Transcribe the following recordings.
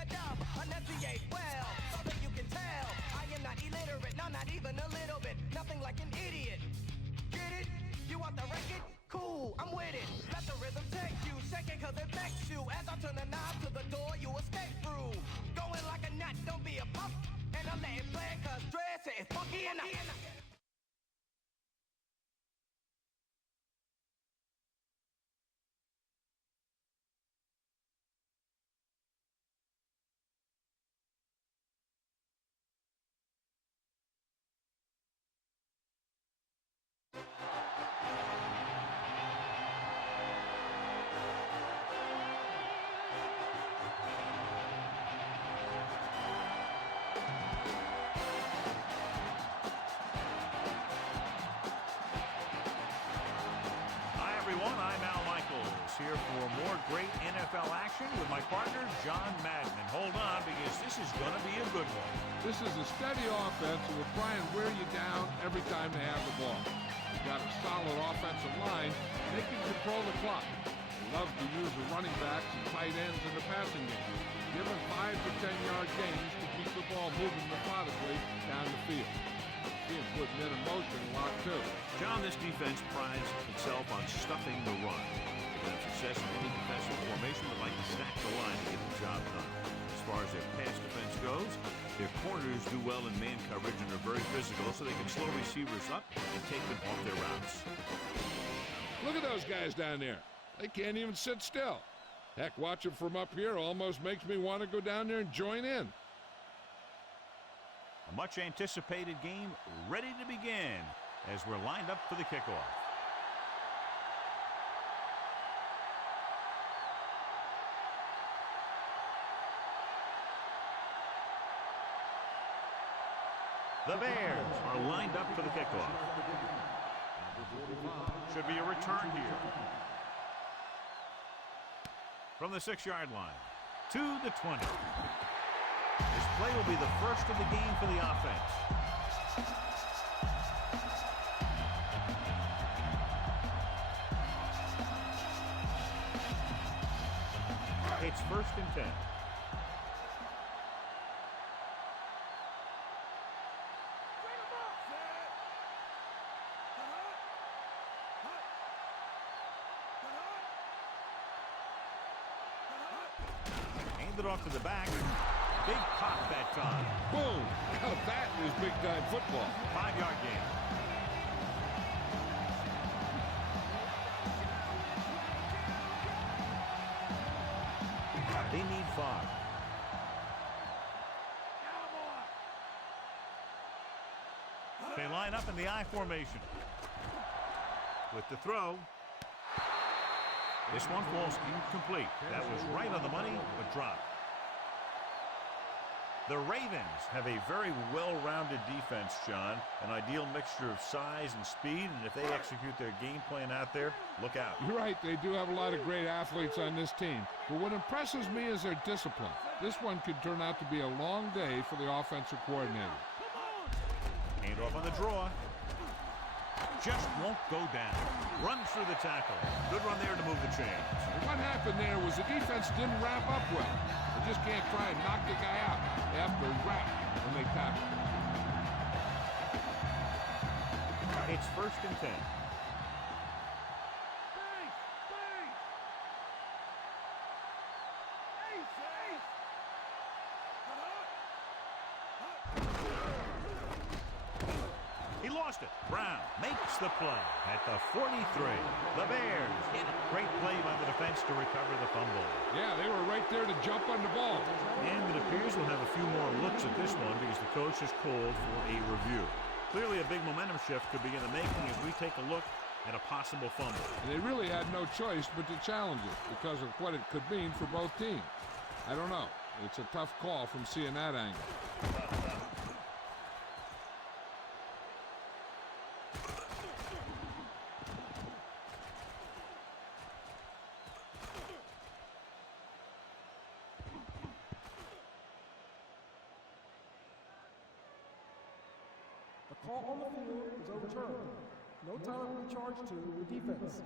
a dub, enunciate well, so that you can tell I am not illiterate, no, not even a little bit, nothing like an idiot. Get it? You want the record? Cool, I'm with it. Let the rhythm take you, shake it cause it makes you. As I turn the knob to the door, you escape through. Going like a nut, don't be a pup. And I'm letting play cause dress is funky enough. Here for more great NFL action with my partner, John Madden. And hold on, because this is going to be a good one. This is a steady offense that will try and wear you down every time they have the ball. They've got a solid offensive line, and they can control the clock. They love to use the running backs and tight ends in the passing game. Give them 5 to 10-yard gains to keep the ball moving methodically down the field. See him putting it in motion a lot, too. John, this defense prides itself on stuffing the run. They have success in any defensive formation, but like to stack the line to get the job done. As far as their pass defense goes, their corners do well in man coverage and are very physical, so they can slow receivers up and take them off their routes. Look at those guys down there. They can't even sit still. Heck, watching from up here almost makes me want to go down there and join in. A much anticipated game ready to begin as we're lined up for the kickoff. The Bears are lined up for the kickoff. Should be a return here. From the 6-yard line to the 20. This play will be the first of the game for the offense. It's 1st and 10. It off to the back. Big pop that time. Boom! Now that is big-time football. 5-yard gain. They need 5. They line up in the I formation. With the throw. This one falls incomplete. That was right on the money, but dropped. The Ravens have a very well-rounded defense, John. An ideal mixture of size and speed, and if they execute their game plan out there, look out. You're right, they do have a lot of great athletes on this team. But what impresses me is their discipline. This one could turn out to be a long day for the offensive coordinator. Hand off on the draw. Just won't go down. Runs through the tackle. Good run there to move the chains. What happened there was the defense didn't wrap up well. They just can't try and knock the guy out. They have to wrap when they tackle. It's 1st and 10. He lost it. Brown makes the play at the 43. The Bears hit a great play by the defense to recover the fumble. Yeah, they were right there to jump on the ball. And it appears we'll have a few more looks at this one because the coach has called for a review. Clearly a big momentum shift could be in the making as we take a look at a possible fumble. They really had no choice but to challenge it because of what it could mean for both teams. I don't know. It's a tough call from seeing that angle. The call on the field is overturned. No time will be charged to the defense.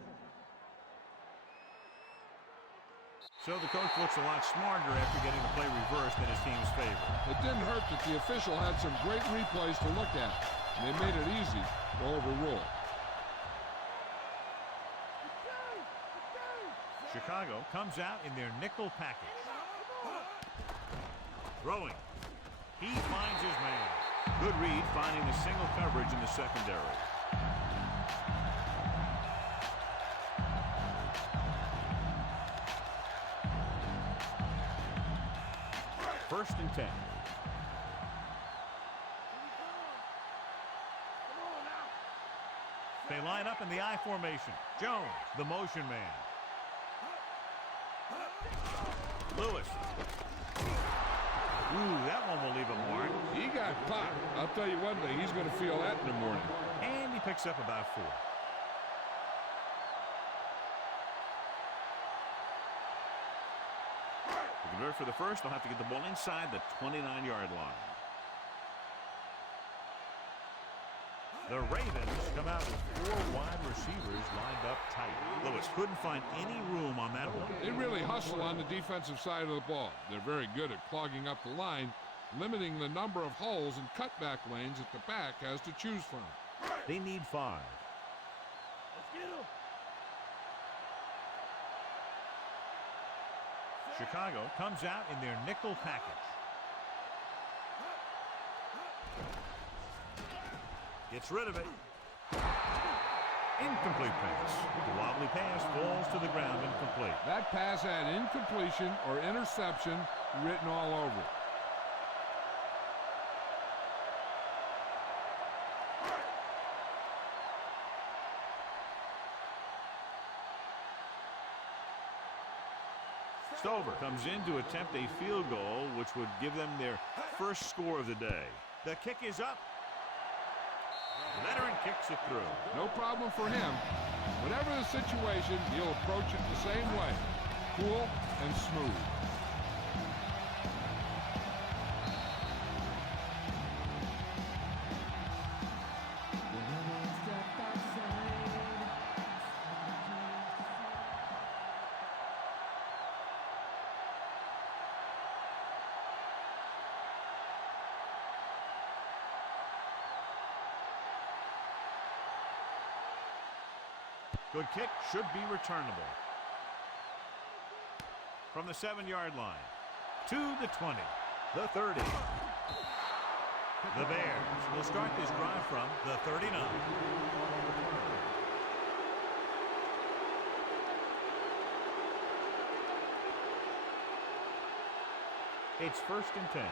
So the coach looks a lot smarter after getting the play reversed in his team's favor. It didn't hurt that the official had some great replays to look at. And they made it easy to overrule. Chicago comes out in their nickel package. Throwing. He finds his man. Good read, finding the single coverage in the secondary. First and 10. They line up in the I formation. Jones, the motion man. Lewis. Ooh, that one will leave a mark. He got popped. I'll tell you one thing, he's going to feel that in the morning. And he picks up about 4. To convert for the first, they'll have to get the ball inside the 29-yard line. The Ravens come out with 4 wide receivers lined up tight. Lewis couldn't find any room on that one. They really hustle on the defensive side of the ball. They're very good at clogging up the line, limiting the number of holes and cutback lanes that the back has to choose from. They need 5. Let's get him. Chicago comes out in their nickel package. Gets rid of it. Incomplete pass. The wobbly pass falls to the ground incomplete. That pass had incompletion or interception written all over it. Stover comes in to attempt a field goal, which would give them their first score of the day. The kick is up. Veteran kicks it through. No problem for him. Whatever the situation, he'll approach it the same way. Cool and smooth. Good kick, should be returnable. From the 7-yard line to the 20, the 30. The Bears will start this drive from the 39. It's first and 10.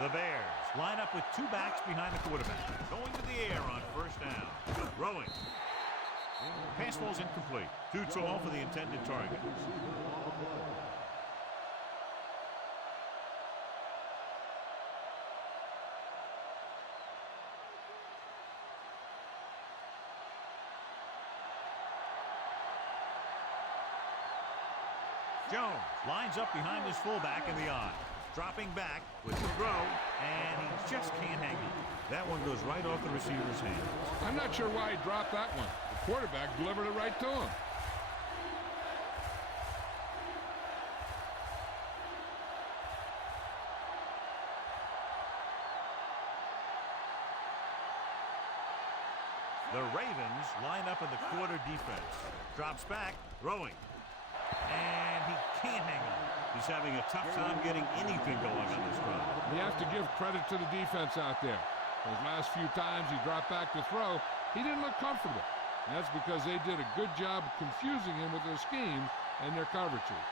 The Bears line up with 2 backs behind the quarterback. Going to the air on first down. Throwing. Pass ball's incomplete. Too tall for the intended target. Jones lines up behind his fullback in the I. Dropping back with the throw, and he just can't hang on. That one goes right off the receiver's hands. I'm not sure why he dropped that one. The quarterback delivered it right to him. The Ravens line up in the quarter defense. Drops back, throwing. And he can't hang on. He's having a tough time getting anything going on this drive. You have to give credit to the defense out there. Those last few times he dropped back to throw, he didn't look comfortable. And that's because they did a good job confusing him with their scheme and their coverages.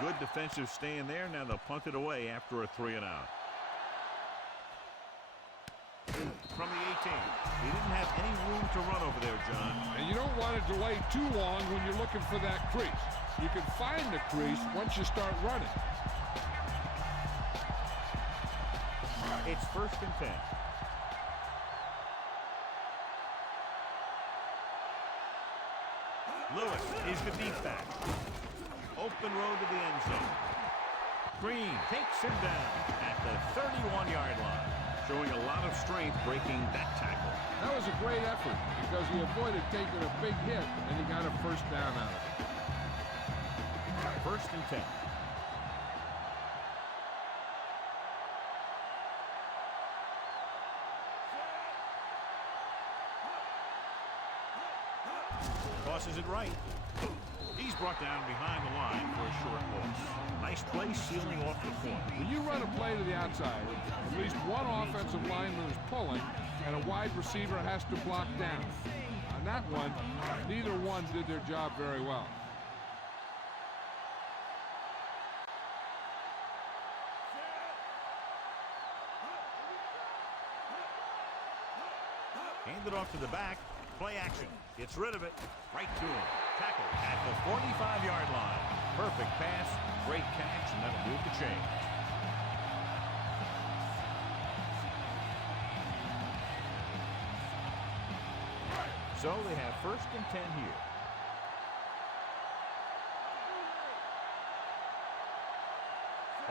Good defensive stand there. Now they'll punt it away after a 3-and-out. From the 18. He didn't have any room to run over there, John. And you don't want to delay too long when you're looking for that crease. You can find the crease once you start running. It's first and 10. Lewis is the deep back. Open road to the end zone. Green takes him down at the 31-yard line. showing a lot of strength breaking that tackle. That was a great effort because he avoided taking a big hit and he got a first down out of it. 1st and 10. Tosses it right. He's brought down behind the line for a short loss. Nice play sealing off the point. When you run a play to the outside, at least one offensive lineman is pulling and a wide receiver has to block down. On that one, neither one did their job very well. Handed off to the back. Play action. Gets rid of it. Right to him. Tackle at the 45-yard line. Perfect pass. Great catch, and that'll move the chains. So they have 1st and 10 here.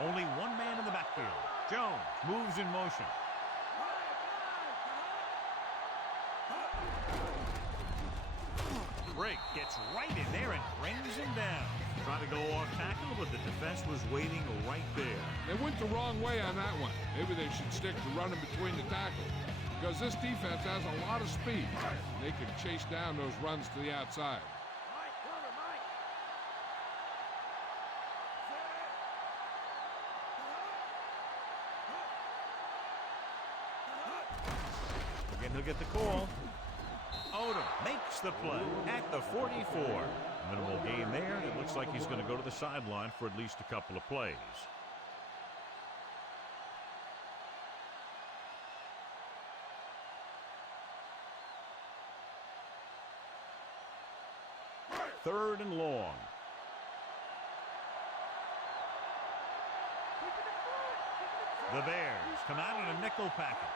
Only one man in the backfield. Jones moves in motion. Drake gets right in there and brings him down. Trying to go off tackle, but the defense was waiting right there. They went the wrong way on that one. Maybe they should stick to running between the tackles because this defense has a lot of speed. They can chase down those runs to the outside. Again, he'll get the call. Odom makes the play at the 44. Minimal gain there, and it looks like he's going to go to the sideline for at least a couple of plays. Third and long. The Bears come out in a nickel package.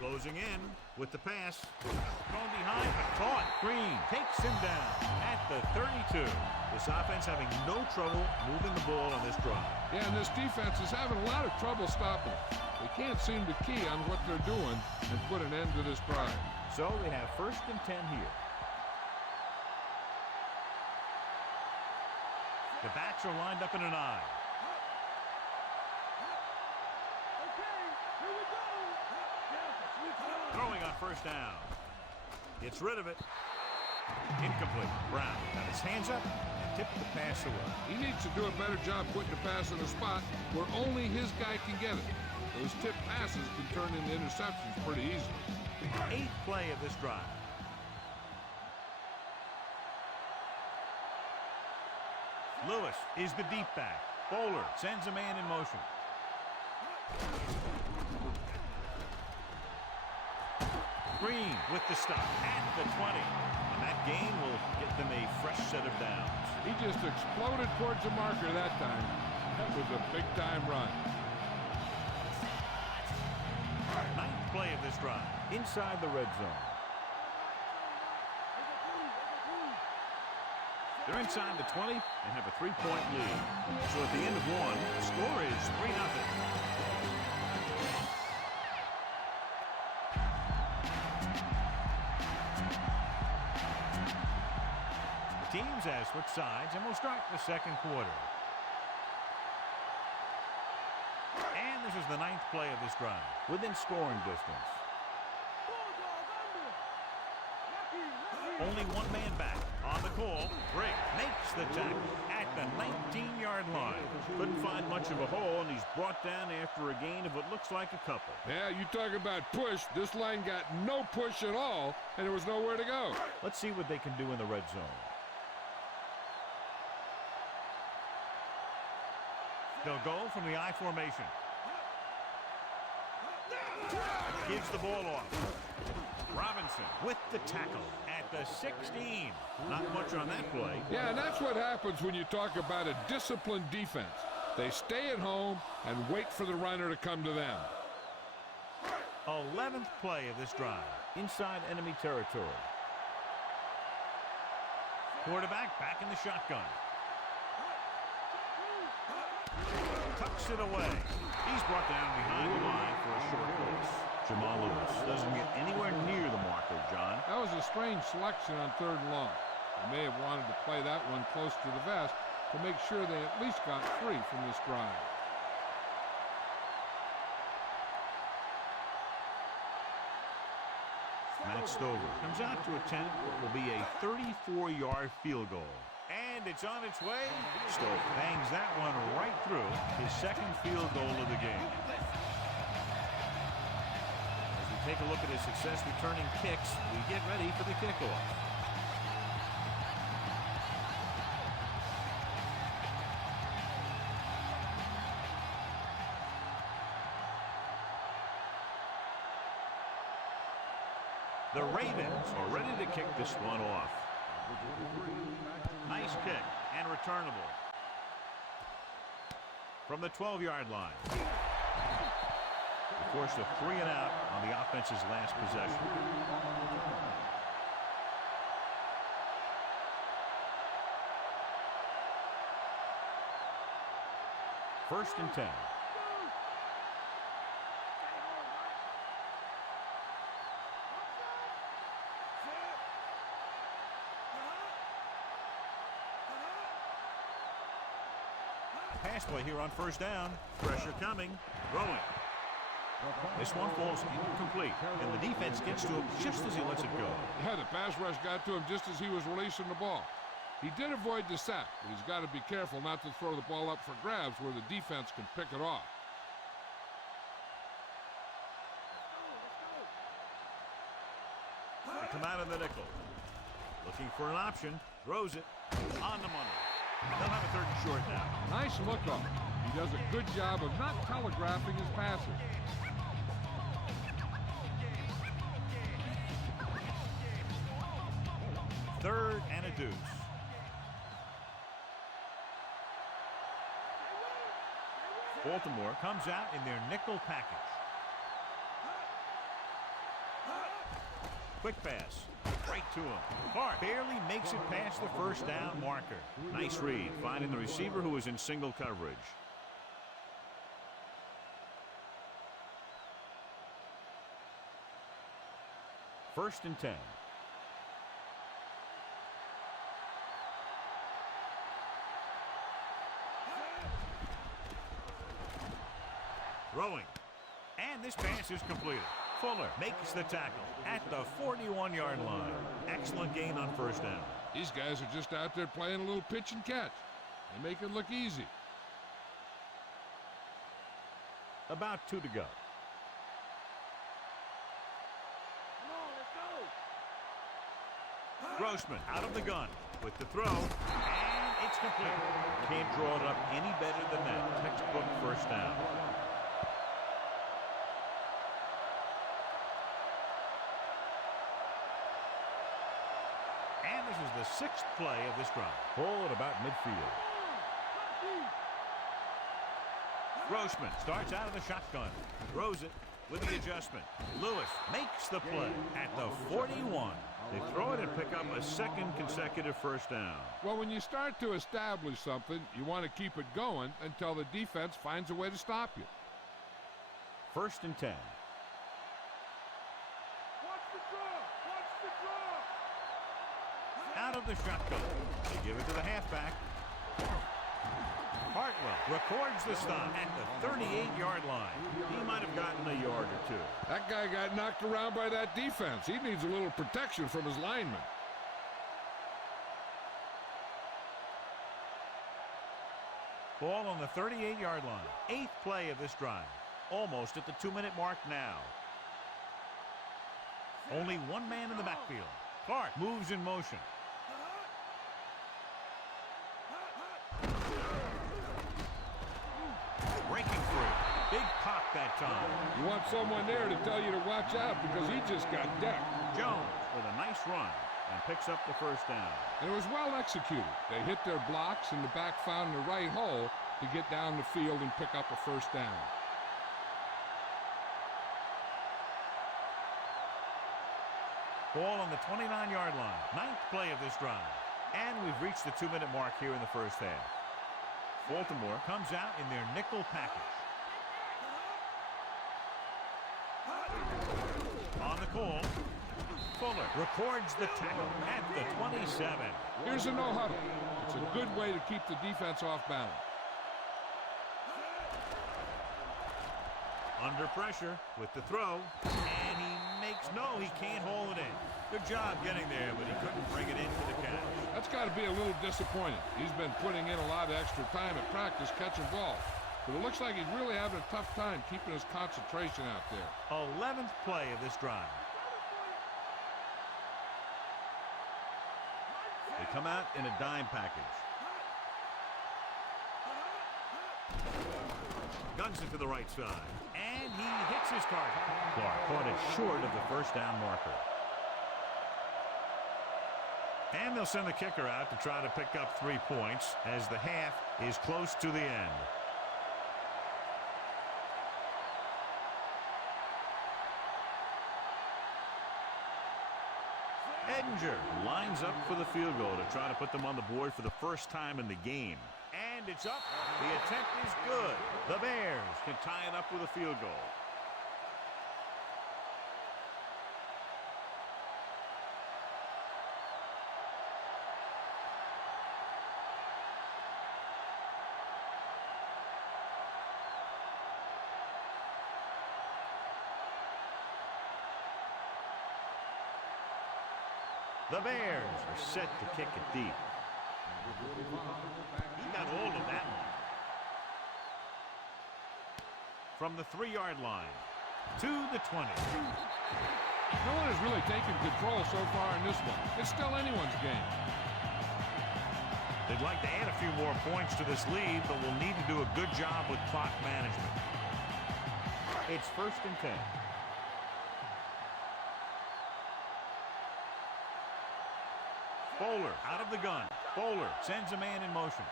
Closing in with the pass. Going behind, but caught. Green takes him down at the 32. This offense having no trouble moving the ball on this drive. Yeah, and this defense is having a lot of trouble stopping. They can't seem to key on what they're doing and put an end to this drive. So they have 1st and 10 here. The backs are lined up in an eye. Throwing on 1st down. Gets rid of it. Incomplete. Brown got his hands up and tipped the pass away. He needs to do a better job putting the pass in a spot where only his guy can get it. Those tipped passes can turn into interceptions pretty easily. 8th play of this drive. Lewis is the deep back. Bowler sends a man in motion. Green with the stop at the 20. And that gain will get them a fresh set of downs. He just exploded towards the marker that time. That was a big-time run. 9th play of this drive. Inside the red zone. They're inside the 20 and have a 3-point lead. So at the end of one, the score is 3-0. Teams have switched sides, and we'll start the 2nd quarter. And this is the 9th play of this drive, within scoring distance. Only one man back on the call. Drake makes the tackle at the 19-yard line. Couldn't find much of a hole, and he's brought down after a gain of what looks like a couple. Yeah, you talk about push. This line got no push at all, and there was nowhere to go. Let's see what they can do in the red zone. They'll go from the I formation. Gives the ball off. Robinson with the tackle at the 16. Not much on that play. Yeah, and that's what happens when you talk about a disciplined defense. They stay at home and wait for the runner to come to them. 11th play of this drive. Inside enemy territory. Quarterback back in the shotgun. knocks it away. He's brought down behind the line for a short loss. Jamal Lewis doesn't get anywhere near the marker, John. That was a strange selection on 3rd and long. They may have wanted to play that one close to the vest to make sure they at least got 3 from this drive. Matt Stover comes out to attempt what will be a 34-yard field goal. And it's on its way. Stover bangs that one right through his 2nd field goal of the game. As we take a look at his success returning kicks, we get ready for the kickoff. The Ravens are ready to kick this one off. Nice kick and returnable. From the 12-yard line. Of course, a 3 and out on the offense's last possession. First and 10. Pass play here on first down. Pressure coming. Throwing. This one falls incomplete, and the defense gets to him just as he lets it go. Yeah, the pass rush got to him just as he was releasing the ball. He did avoid the sack, but he's got to be careful not to throw the ball up for grabs where the defense can pick it off. They come out in the nickel. Looking for an option. Throws it. On the money. They'll have a 3rd and short now. Nice look off. He does a good job of not telegraphing his passes. Third and a deuce. Baltimore comes out in their nickel package. Quick pass. Right to him. Clark barely makes it past the first down marker. Nice read, finding the receiver who was in single coverage. First and 10. Throwing. And this pass is completed. Fuller makes the tackle at the 41-yard line. Excellent gain on first down. These guys are just out there playing a little pitch and catch. They make it look easy. About 2 to go. Come on, let's go. Grossman out of the gun with the throw. And it's complete. Can't draw it up any better than that. Textbook first down. And this is the 6th play of this drive. Ball at about midfield. Grossman starts out of the shotgun. Throws it with the adjustment. Lewis makes the play at the 41. They throw it and pick up a 2nd consecutive first down. Well, when you start to establish something, you want to keep it going until the defense finds a way to stop you. First and 10. Watch the draw. Watch the draw. Out of the shotgun. They give it to the halfback. Hartwell records the stop at the 38-yard line. He might have gotten a yard or 2. That guy got knocked around by that defense. He needs a little protection from his linemen. Ball on the 38-yard line. 8th play of this drive. Almost at the 2-minute mark now. Only one man in the backfield. Clark moves in motion. Breaking free. Big pop that time. You want someone there to tell you to watch out because he just got decked. Jones with a nice run and picks up the first down. And it was well executed. They hit their blocks and the back found the right hole to get down the field and pick up a first down. Ball on the 29-yard line. 9th play of this drive. And we've reached the 2-minute mark here in the first half. Baltimore comes out in their nickel package. On the call, Fuller records the tackle at the 27. Here's a no huddle. It's a good way to keep the defense off balance. Under pressure with the throw, and he can't haul it in. Good job getting there, but he couldn't bring it into the catch. That's got to be a little disappointing. He's been putting in a lot of extra time at practice catching balls, but it looks like he's really having a tough time keeping his concentration out there. 11th play of this drive. They come out in a dime package. Guns it to the right side, and he hits his target. Clark caught it short of the first down marker. And they'll send the kicker out to try to pick up 3 points as the half is close to the end. Edinger lines up for the field goal to try to put them on the board for the first time in the game. And it's up. The attempt is good. The Bears can tie it up with a field goal. The Bears are set to kick it deep. He got all of that one. From the 3-yard line to the 20. No one has really taken control so far in this one. It's still anyone's game. They'd like to add a few more points to this lead, but will need to do a good job with clock management. It's 1st and 10. Bowler out of the gun. Bowler sends a man in motion.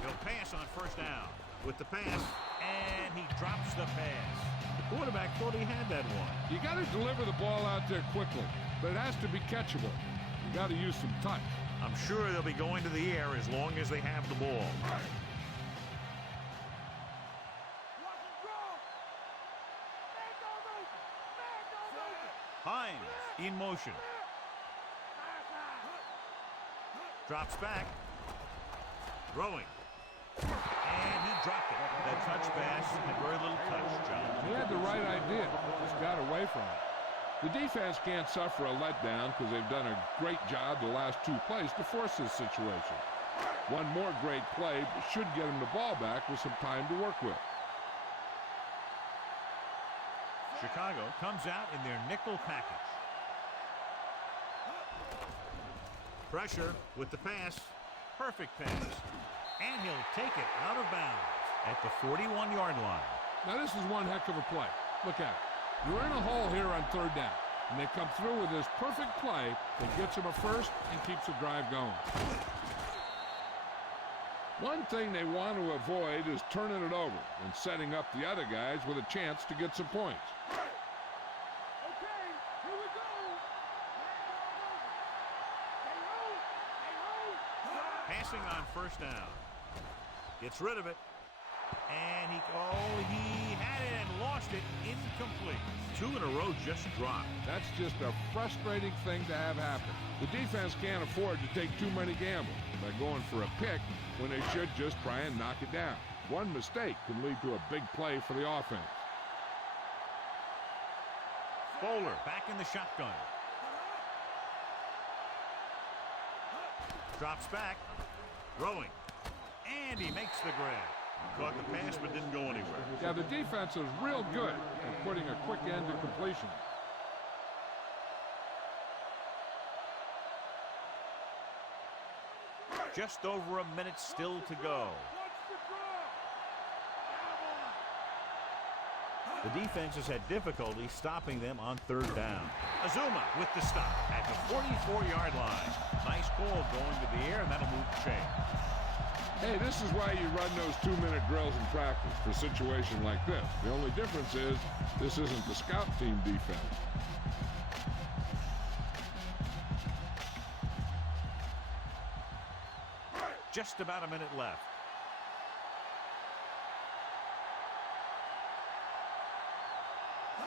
He'll pass on 1st down with the pass, and he drops the pass. The quarterback thought he had that one. You got to deliver the ball out there quickly, but it has to be catchable. You got to use some touch. I'm sure they'll be going to the air as long as they have the ball. Hines in motion. Drops back. Throwing. And he dropped it. That touch pass had very little touch, John. He had the right idea. Just got away from it. The defense can't suffer a letdown because they've done a great job the last 2 plays to force this situation. One more great play should get him the ball back with some time to work with. Chicago comes out in their nickel package. Pressure with the pass. Perfect pass. And he'll take it out of bounds at the 41-yard line. Now this is one heck of a play. Look at it. You're in a hole here on 3rd down. And they come through with this perfect play that gets them a first and keeps the drive going. One thing they want to avoid is turning it over and setting up the other guys with a chance to get some points. Okay, here we go. Passing on 1st down. Gets rid of it. And he had it and lost it. Incomplete. 2 in a row just dropped. That's just a frustrating thing to have happen. The defense can't afford to take too many gambles by going for a pick when they should just try and knock it down. One mistake can lead to a big play for the offense. Bowler back in the shotgun. Drops back. Throwing. And he makes the grab. Caught the pass but didn't go anywhere. Yeah, the defense is real good at putting a quick end to completion. Just over a minute still to go. The defense has had difficulty stopping them on 3rd down. Azuma with the stop at the 44-yard line. Nice call going to the air, and that'll move the chain. Hey, this is why you run those 2-minute drills in practice for a situation like this. The only difference is this isn't the scout team defense. just about a minute left.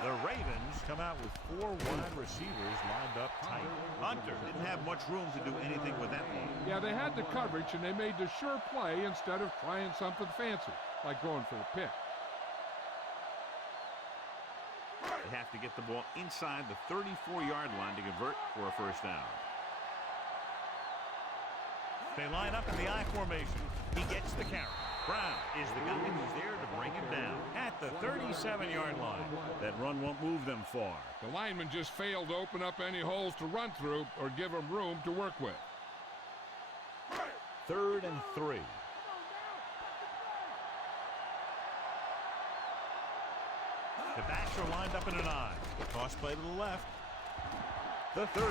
The Ravens come out with 4 wide receivers lined up tight. Hunter didn't have much room to do anything with that one. Yeah, they had the coverage, and they made the sure play instead of trying something fancy, like going for the pick. They have to get the ball inside the 34-yard line to convert for a first down. They line up in the I formation. He gets the carry. Brown is the guy who's there to bring him down at the 37-yard line. That run won't move them far. The lineman just failed to open up any holes to run through or give him room to work with. 3rd and 3. The backs are lined up in an I. Toss play to the left. The 30.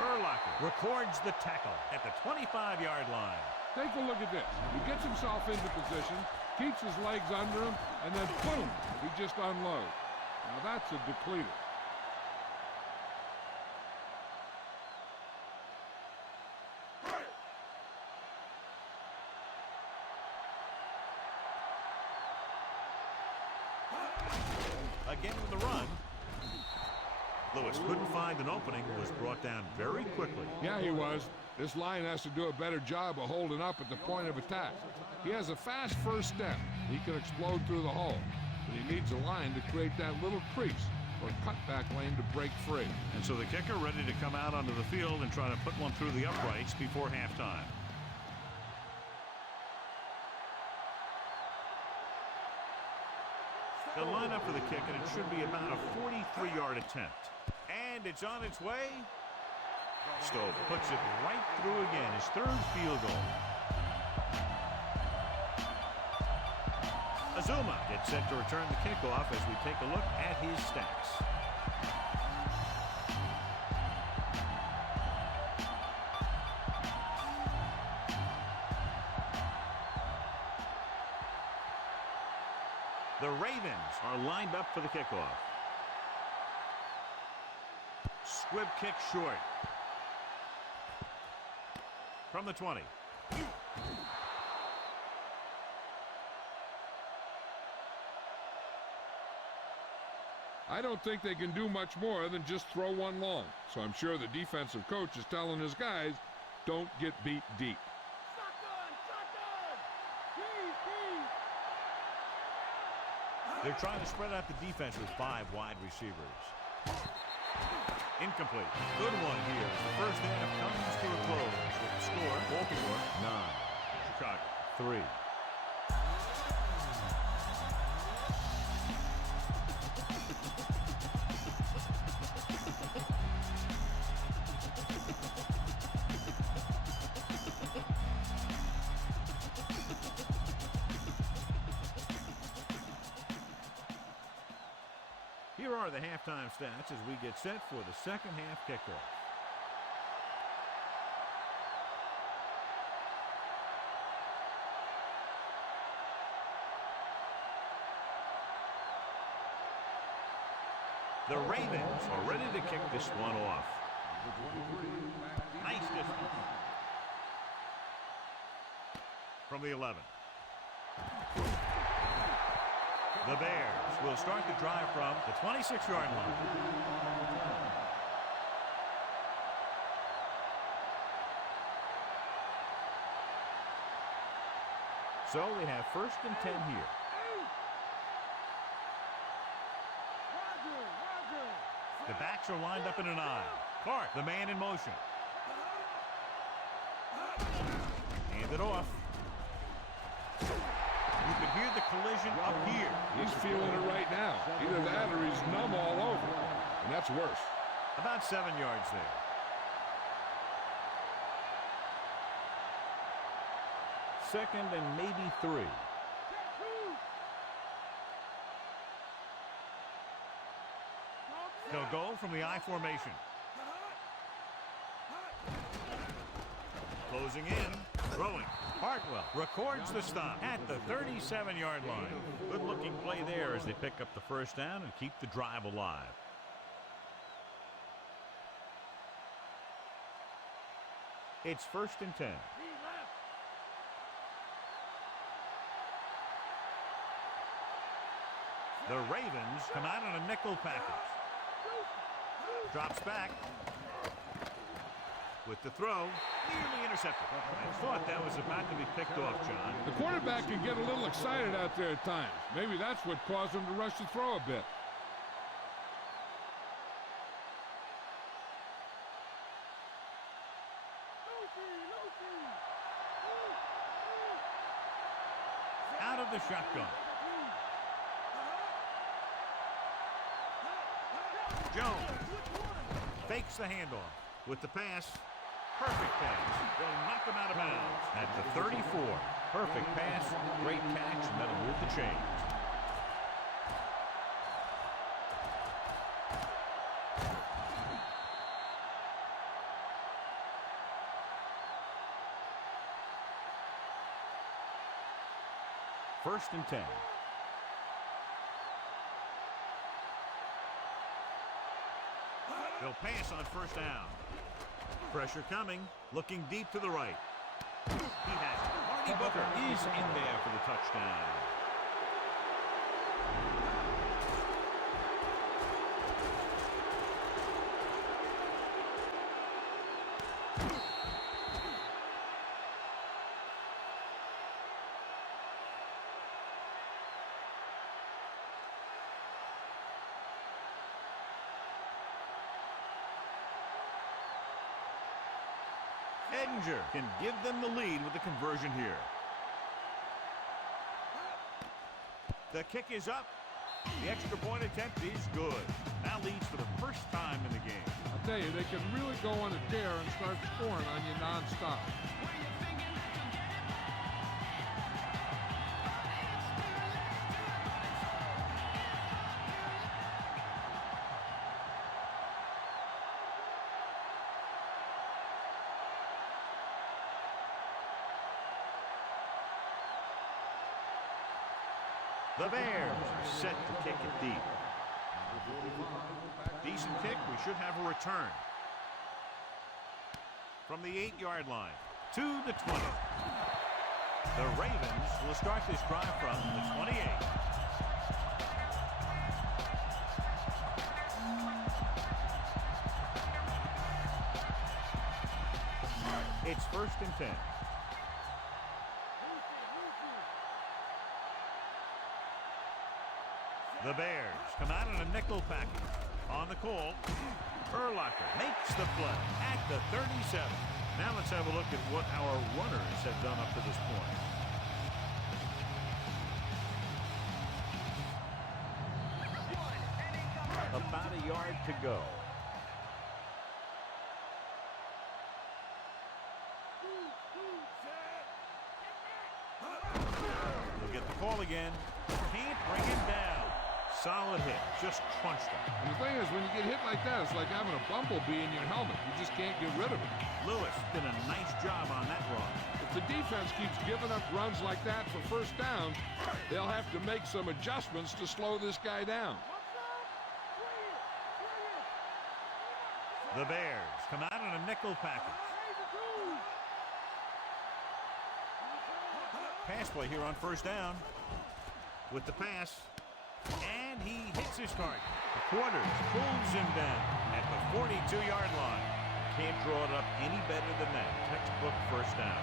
Urlacher records the tackle at the 25-yard line. Take a look at this. He gets himself into position, keeps his legs under him, and then boom, he just unloads. Now that's a depleter. Again with the run. Lewis couldn't find an opening, was brought down very quickly. Yeah, he was. This line has to do a better job of holding up at the point of attack. He has a fast first step. He can explode through the hole. But he needs a line to create that little crease or cutback lane to break free. And so the kicker ready to come out onto the field and try to put one through the uprights before halftime. They'll line up for the kick, and it should be about a 43-yard attempt. And it's on its way. Stowe puts it right through again, his 3rd field goal. Azuma gets set to return the kickoff as we take a look at his stats. The Ravens are lined up for the kickoff. Squib kick short. From the 20. I don't think they can do much more than just throw one long. So I'm sure the defensive coach is telling his guys, don't get beat deep. They're trying to spread out the defense with 5 wide receivers. Incomplete. Good one here. The first half comes to a close with the score. Baltimore 9. Chicago 3. Here are the halftime stats as we get set for the second half kickoff. The Ravens are ready to kick this one off. Nice distance. From the 11. The Bears will start the drive from the 26-yard line. So we have 1st and 10 here. The backs are lined up in an I. Clark, the man in motion. Hand it off. You can hear the collision up here. He's feeling it right now. Either that or he's numb all over. And that's worse. About 7 yards there. Second and maybe 3. They'll go from the I formation. Closing in. Throwing. Hartwell records the stop at the 37-yard line. Good-looking play there as they pick up the first down and keep the drive alive. It's 1st and 10. The Ravens come out on a nickel package. Drops back. With the throw, nearly intercepted. I thought that was about to be picked off, John. The quarterback can get a little excited out there at times. Maybe that's what caused him to rush the throw a bit. Out of the shotgun. Jones fakes the handoff with the pass. Perfect pass. They'll knock him out of bounds at the 34. Perfect pass, great catch, and that'll move the chains. First and 10. They'll pass on first down. Pressure coming, looking deep to the right. He has it. Marty Booker is in there for the touchdown. Edinger can give them the lead with the conversion here. The kick is up. The extra point attempt is good. Now leads for the first time in the game. I'll tell you, they can really go on a tear and start scoring on you nonstop. The Bears are set to kick it deep. Decent kick. We should have a return. From the 8-yard line to the 20. The Ravens will start this drive from the 28. It's first and 10. The Bears come out in a nickel package. On the call, Urlacher makes the play at the 37. Now let's have a look at what our runners have done up to this point. About a yard to go. We'll get the call again. Can't bring him down. Solid hit. Just crunched him. And the thing is, when you get hit like that, it's like having a bumblebee in your helmet. You just can't get rid of it. Lewis did a nice job on that run. If the defense keeps giving up runs like that for first down, they'll have to make some adjustments to slow this guy down. The Bears come out in a nickel package. Pass play here on first down. With the pass. And he hits his target. Quarters pulls him down at the 42-yard line. Can't draw it up any better than that. Textbook first down.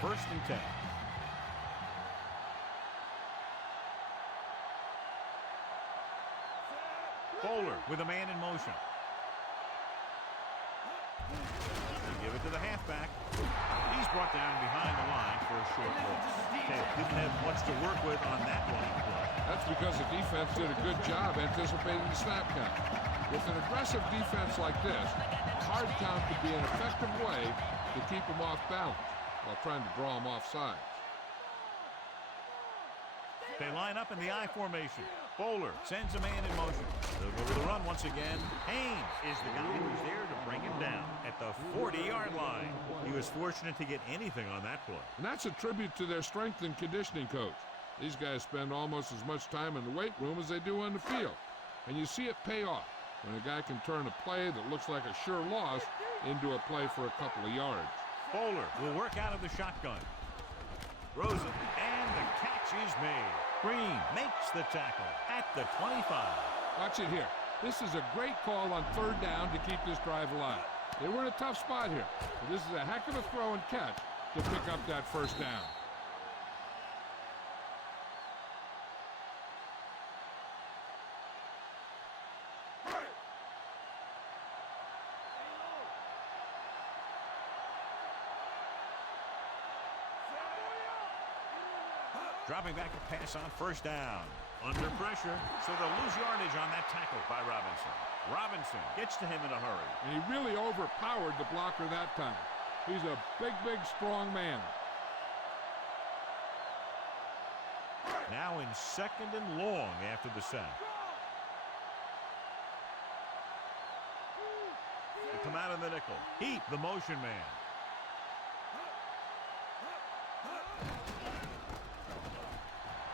First and 10. Bowler with a man in motion. They give it to the halfback. He's brought down behind the line for a short loss. Okay, didn't have much to work with on that line play. That's because the defense did a good job anticipating the snap count. With an aggressive defense like this, hard count could be an effective way to keep them off balance while trying to draw them off sides. They line up in the I formation. Bowler sends a man in motion. They'll go with the run once again. Haynes is the guy who's there to bring him down at the 40-yard line. He was fortunate to get anything on that play. And that's a tribute to their strength and conditioning coach. These guys spend almost as much time in the weight room as they do on the field. And you see it pay off when a guy can turn a play that looks like a sure loss into a play for a couple of yards. Bowler will work out of the shotgun. Throws it, and the catch is made. Green makes the tackle at the 25. Watch it here. This is a great call on third down to keep this drive alive. They were in a tough spot here, but this is a heck of a throw and catch to pick up that first down. Dropping back to pass on first down. Under pressure, so they'll lose yardage on that tackle by Robinson. Robinson gets to him in a hurry. And he really overpowered the blocker that time. He's a big, strong man. Now in second and long after the sack. They come out of the nickel. Heat, the motion man.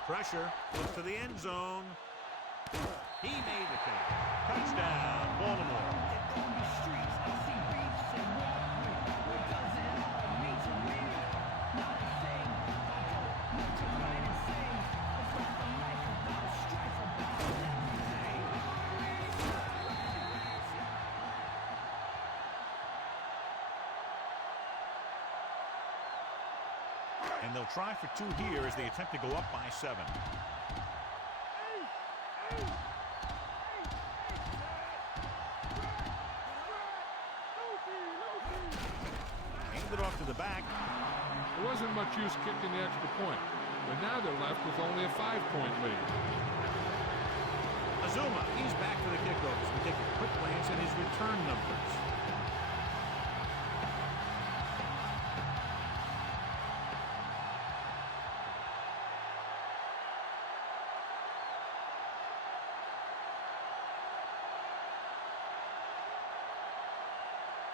Pressure, looks to the end zone. He made the catch. Touchdown, Baltimore. And they'll try for two here as they attempt to go up by 7. Handed off to the back. There wasn't much use kicking the extra point, but now they're left with only a 5-point lead. Azuma, he's back for the kickoff as we take a quick glance at his return numbers.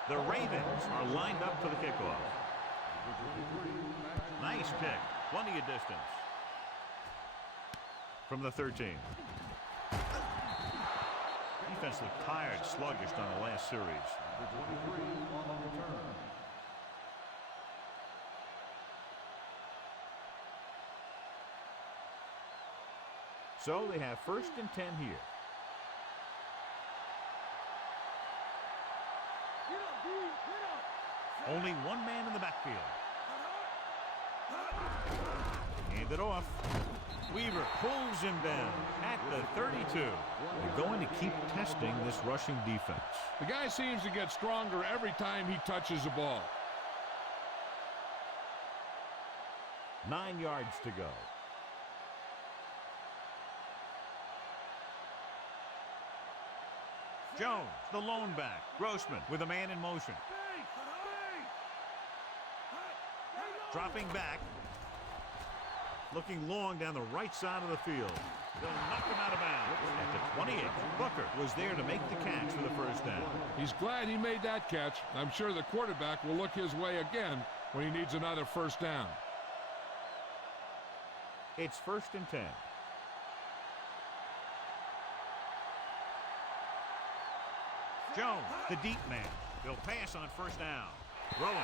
The Ravens are lined up for the kickoff. Nice pick. Plenty of distance. From the 13. Defense looked tired, sluggish on the last series. So they have first and 10 here. Only one man in the backfield. Hand it off. Weaver pulls him down at the 32. They're going to keep testing this rushing defense. The guy seems to get stronger every time he touches the ball. 9 yards to go. Jones, the lone back. Grossman with a man in motion. Dropping back. Looking long down the right side of the field. They'll knock him out of bounds. At the 28, Booker was there to make the catch for the first down. He's glad he made that catch. I'm sure the quarterback will look his way again when he needs another first down. It's first and 10. Jones, the deep man. They'll pass on first down. Throwing.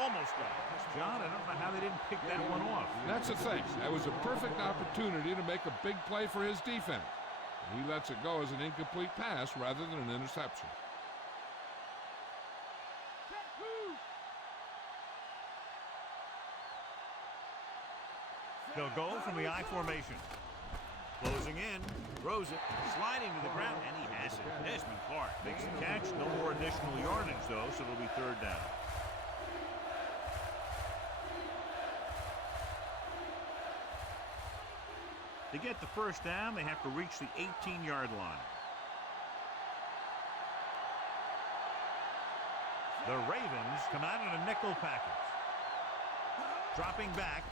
Almost got it. John, I don't know how they didn't pick that one off. That's the thing. That was a perfect opportunity to make a big play for his defense. He lets it go as an incomplete pass rather than an interception. They'll go from the I formation. Closing in, throws it, sliding to the ground, and he has it. Desmond Clark makes the catch. No more additional yardage, though, so it'll be third down. To get the first down, they have to reach the 18-yard line. The Ravens come out in a nickel package. Dropping back.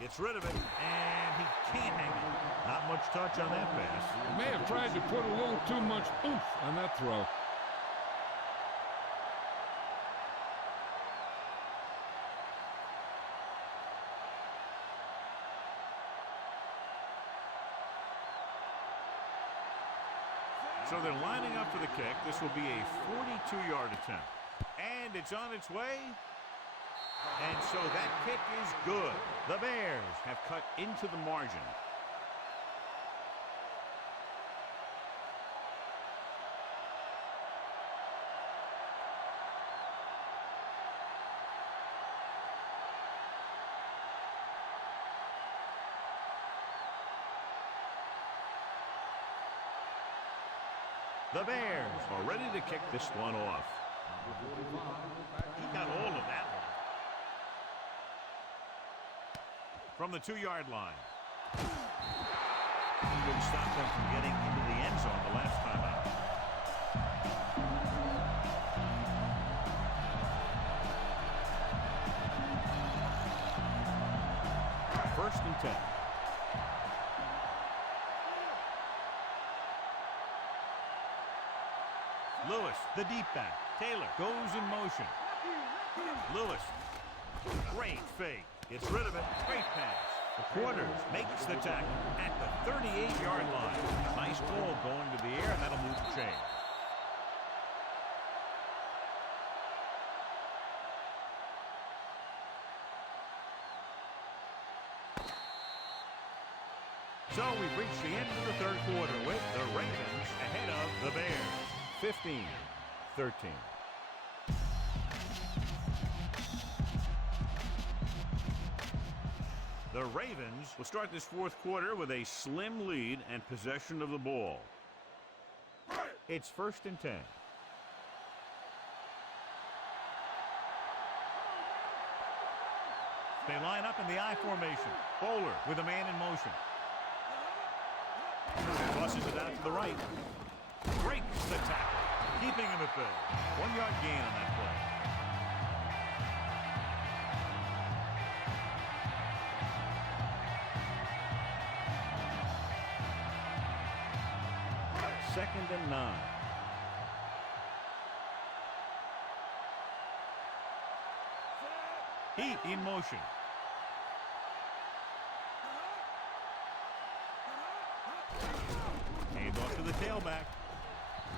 Gets rid of it, and he can't hang it. Not much touch on that pass. He may have tried to put a little too much oomph on that throw. So they're lining up for the kick. This will be a 42-yard attempt. And it's on its way. And so that kick is good. The Bears have cut into the margin. The Bears are ready to kick this one off. He got all of that one. From the 2-yard line. He didn't stop them from getting into the end zone the last time out. First and 10. Lewis, the deep back. Taylor goes in motion. Lewis, great fake. Gets rid of it. Great pass. The Quarters makes the tackle at the 38-yard line. Nice ball going to the air, and that'll move the chain. So we've reached the end of the third quarter with the Ravens ahead of the Bears. 15-13. The Ravens will start this fourth quarter with a slim lead and possession of the ball. It's first and 10. They line up in the I formation. Bowler with a man in motion. Tosses it out to the right. Breaks the tackle, keeping him at bay. 1 yard gain on that play. Second and 9. Heat in motion. Hand off to the tailback.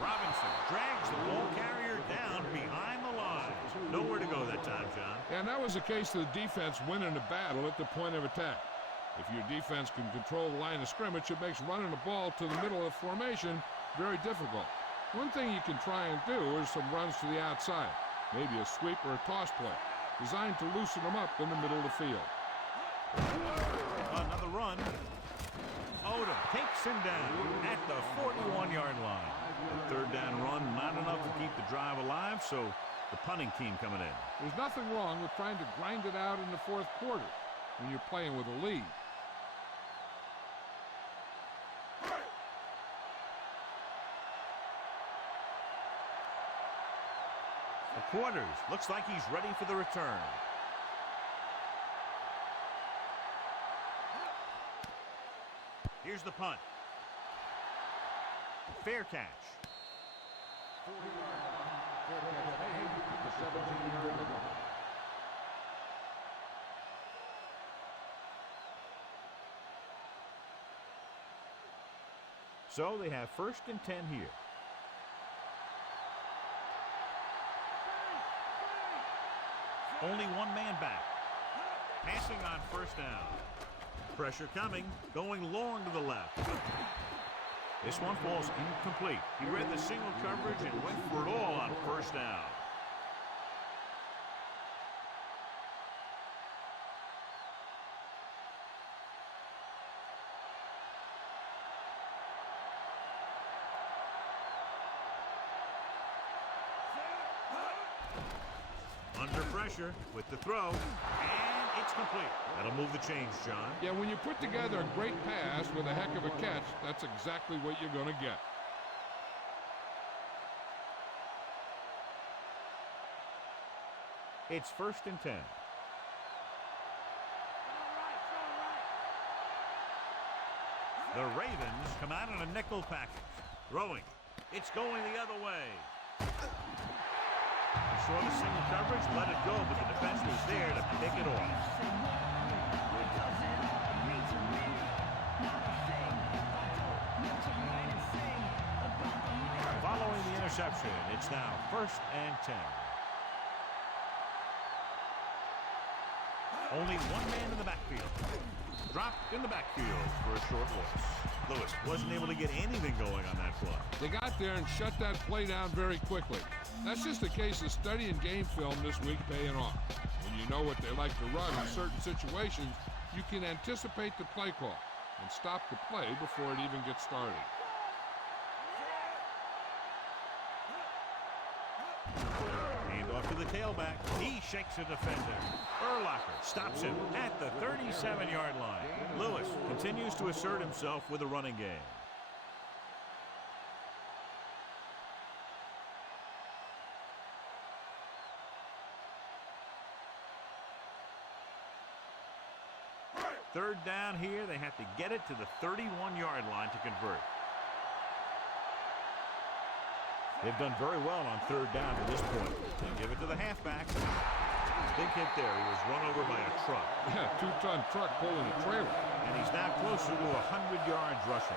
Robinson drags the ball carrier down behind the line. Nowhere to go that time, John. And that was the case of the defense winning the battle at the point of attack. If your defense can control the line of scrimmage, it makes running the ball to the middle of formation very difficult. One thing you can try and do is some runs to the outside, maybe a sweep or a toss play, designed to loosen them up in the middle of the field. Another run. Odom takes him down at the 41-yard line. The third down run, not enough to keep the drive alive, so the punting team coming in. There's nothing wrong with trying to grind it out in the fourth quarter when you're playing with a lead. The Quarters looks like he's ready for the return. Here's the punt. Fair catch. So they have first and 10 here. Only one man back. Passing on first down. Pressure coming, going long to the left. This one falls incomplete. He read the single coverage and went for it all on first down. Under pressure with the throw, and it's complete. That'll move the chains, John. Yeah, when you put together a great pass with a heck of a catch, that's exactly what you're going to get. It's first and 10. The Ravens come out in a nickel package. Throwing. It's going the other way. He saw the single coverage, let it go, but the defense was there to pick it off. Following the interception, it's now first and 10. Only one man in the backfield. Dropped in the backfield for a short loss. Lewis wasn't able to get anything going on that play. They got there and shut that play down very quickly. That's just a case of studying game film this week paying off. When you know what they like to run in certain situations, you can anticipate the play call and stop the play before it even gets started. Hand off to the tailback. He shakes a defender. Urlacher stops him at the 37-yard line. Lewis continues to assert himself with a running game. Third down here, they have to get it to the 31-yard line to convert. They've done very well on third down to this point. They give it to the halfback. Big hit there. He was run over by a truck. Yeah, two-ton truck pulling a trailer. And he's now closer to 100 yards rushing.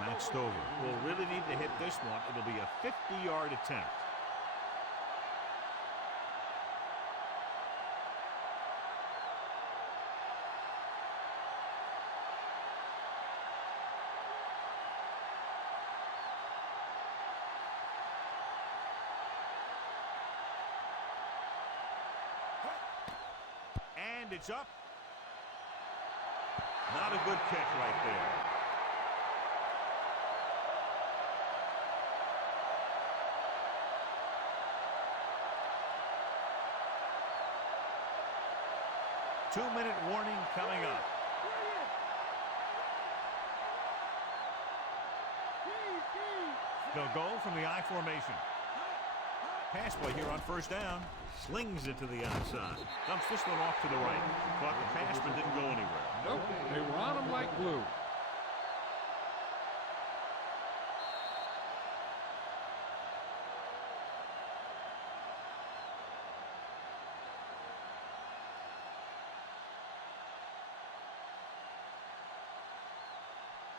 Matt Stover will really need to hit this one. It'll be a 50-yard attempt. And it's up. Not a good kick right there. Two-minute warning coming up. They'll go from the I formation. Pass play here on first down. Slings it to the outside. Dumps this one off to the right. Caught the pass but didn't go anywhere. Nope, they were on him like glue.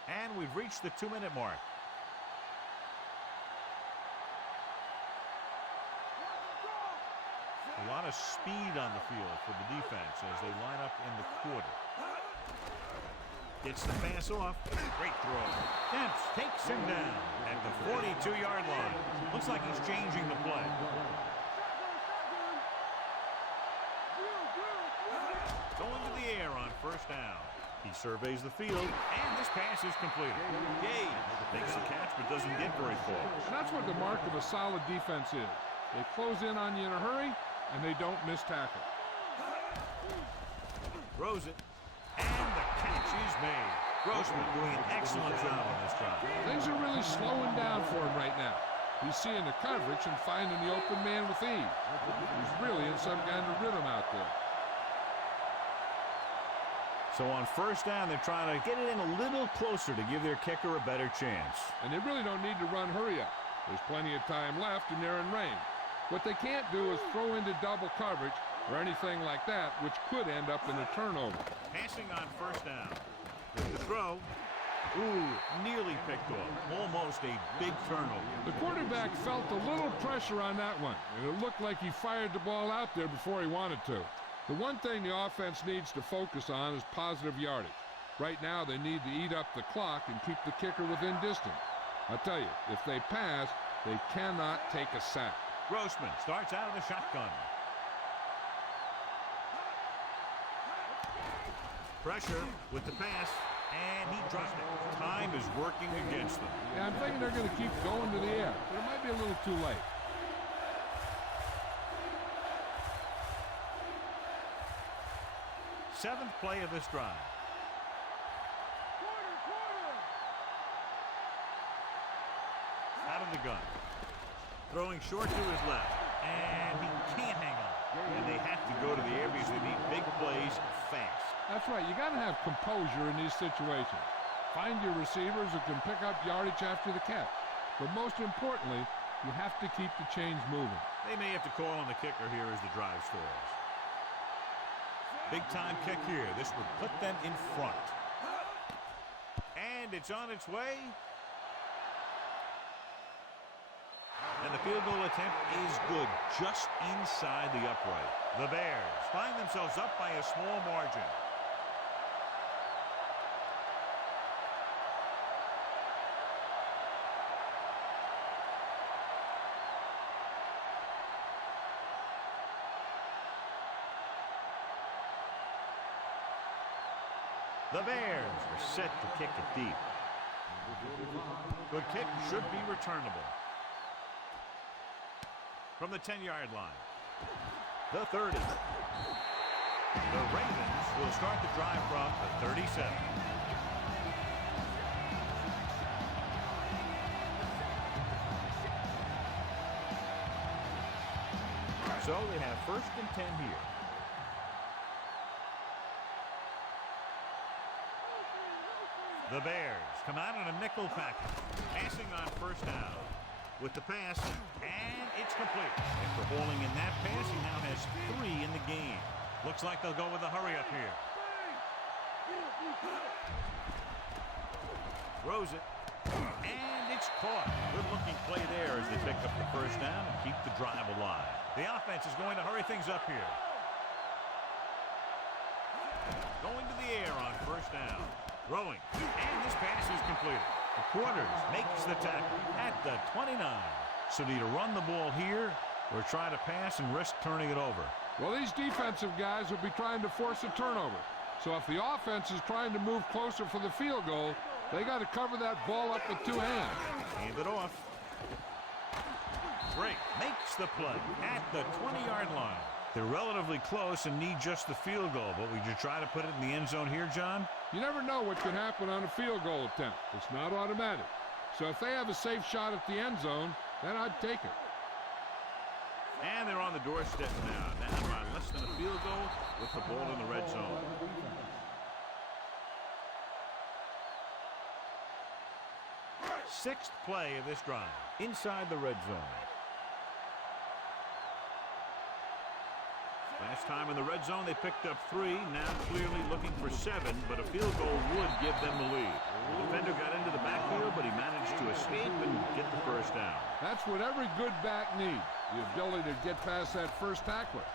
And we've reached the 2-minute mark. A lot of speed on the field for the defense as they line up in the quarter. Gets the pass off. Great throw. Dempsey takes him down at the 42-yard line. Looks like he's changing the play. Going to the air on first down. He surveys the field, and this pass is completed. Gage makes the catch but doesn't get very far. And that's what the mark of a solid defense is. They close in on you in a hurry, and they don't miss tackle. Throws it, and the catch is made. Grossman doing an excellent job on this drive. Things are really slowing down for him right now. He's seeing the coverage and finding the open man with ease. He's really in some kind of rhythm out there. So on first down, they're trying to get it in a little closer to give their kicker a better chance. And they really don't need to run hurry up. There's plenty of time left and they're in range. What they can't do is throw into double coverage or anything like that, which could end up in a turnover. Passing on first down. With the throw. Ooh, nearly picked off. Almost a big turnover. The quarterback felt a little pressure on that one, and it looked like he fired the ball out there before he wanted to. The one thing the offense needs to focus on is positive yardage. Right now, they need to eat up the clock and keep the kicker within distance. I'll tell you, if they pass, they cannot take a sack. Grossman starts out of the shotgun. Pressure with the pass, and he dropped it. Time is working against them. Yeah, I'm thinking they're going to keep going to the air, but it might be a little too late. Seventh play of this drive. Out of the gun. Throwing short to his left. And he can't hang on. And they have to go to the air because they need big plays fast. That's right. You got to have composure in these situations. Find your receivers who can pick up yardage after the catch. But most importantly, you have to keep the chains moving. They may have to call on the kicker here as the drive stalls. Big-time kick here. This would put them in front. And it's on its way. And the field goal attempt is good, just inside the upright. The Bears find themselves up by a small margin. The Bears are set to kick it deep. Good kick, should be returnable. From the 10-yard line. The 30. The Ravens will start the drive from the 37. So they have 1st and 10 here. The Bears come out in a nickel package. Passing on 1st down. With the pass, and it's complete. After hauling in that pass, he now has 3 in the game. Looks like they'll go with a hurry up here. Throws it, and it's caught. Good looking play there as they pick up the 1st down and keep the drive alive. The offense is going to hurry things up here. Going to the air on 1st down. Throwing, and this pass is completed. The Quarters makes the tackle at the 29. So do you run the ball here or try to pass and risk turning it over? Well, these defensive guys will be trying to force a turnover. So if the offense is trying to move closer for the field goal, they got to cover that ball up with 2 hands. Hand it off. Drake makes the play at the 20-yard line. They're relatively close and need just the field goal, but would you try to put it in the end zone here, John? You never know what can happen on a field goal attempt. It's not automatic. So if they have a safe shot at the end zone, then I'd take it. And they're on the doorstep now, down by less than a field goal with the ball in the red zone. Sixth play of this drive, inside the red zone. Last time in the red zone, they picked up 3. Now clearly looking for 7, but a field goal would give them the lead. The defender got into the backfield, but he managed to escape and get the 1st down. That's what every good back needs, the ability to get past that first tackler,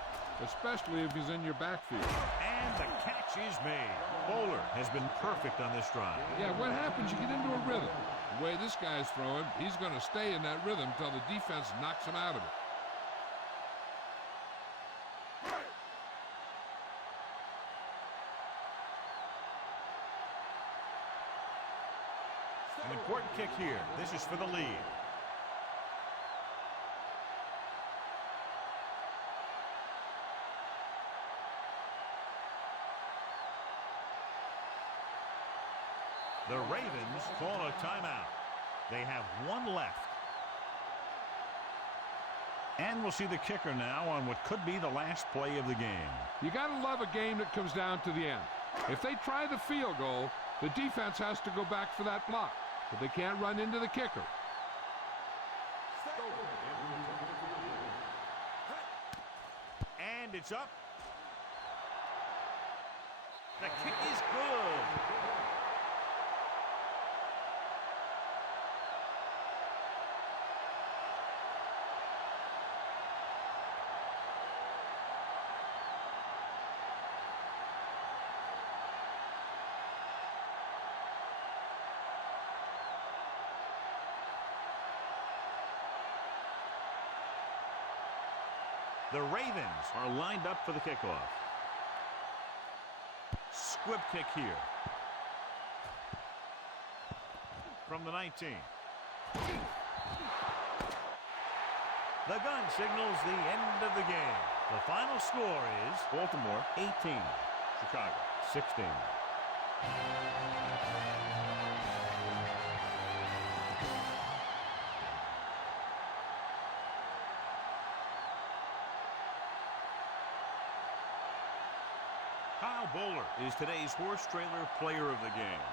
especially if he's in your backfield. And the catch is made. Bowler has been perfect on this drive. Yeah, what happens, you get into a rhythm. The way this guy's throwing, he's going to stay in that rhythm until the defense knocks him out of it. An important kick here. This is for the lead. The Ravens call a timeout. They have 1 left. And we'll see the kicker now on what could be the last play of the game. You got to love a game that comes down to the end. If they try the field goal, the defense has to go back for that block. But they can't run into the kicker. And it's up. The kick is good. The Ravens are lined up for the kickoff. Squib kick here. From the 19. The gun signals the end of the game. The final score is Baltimore 18, Chicago 16. Kyle Bowler is today's horse trailer player of the game.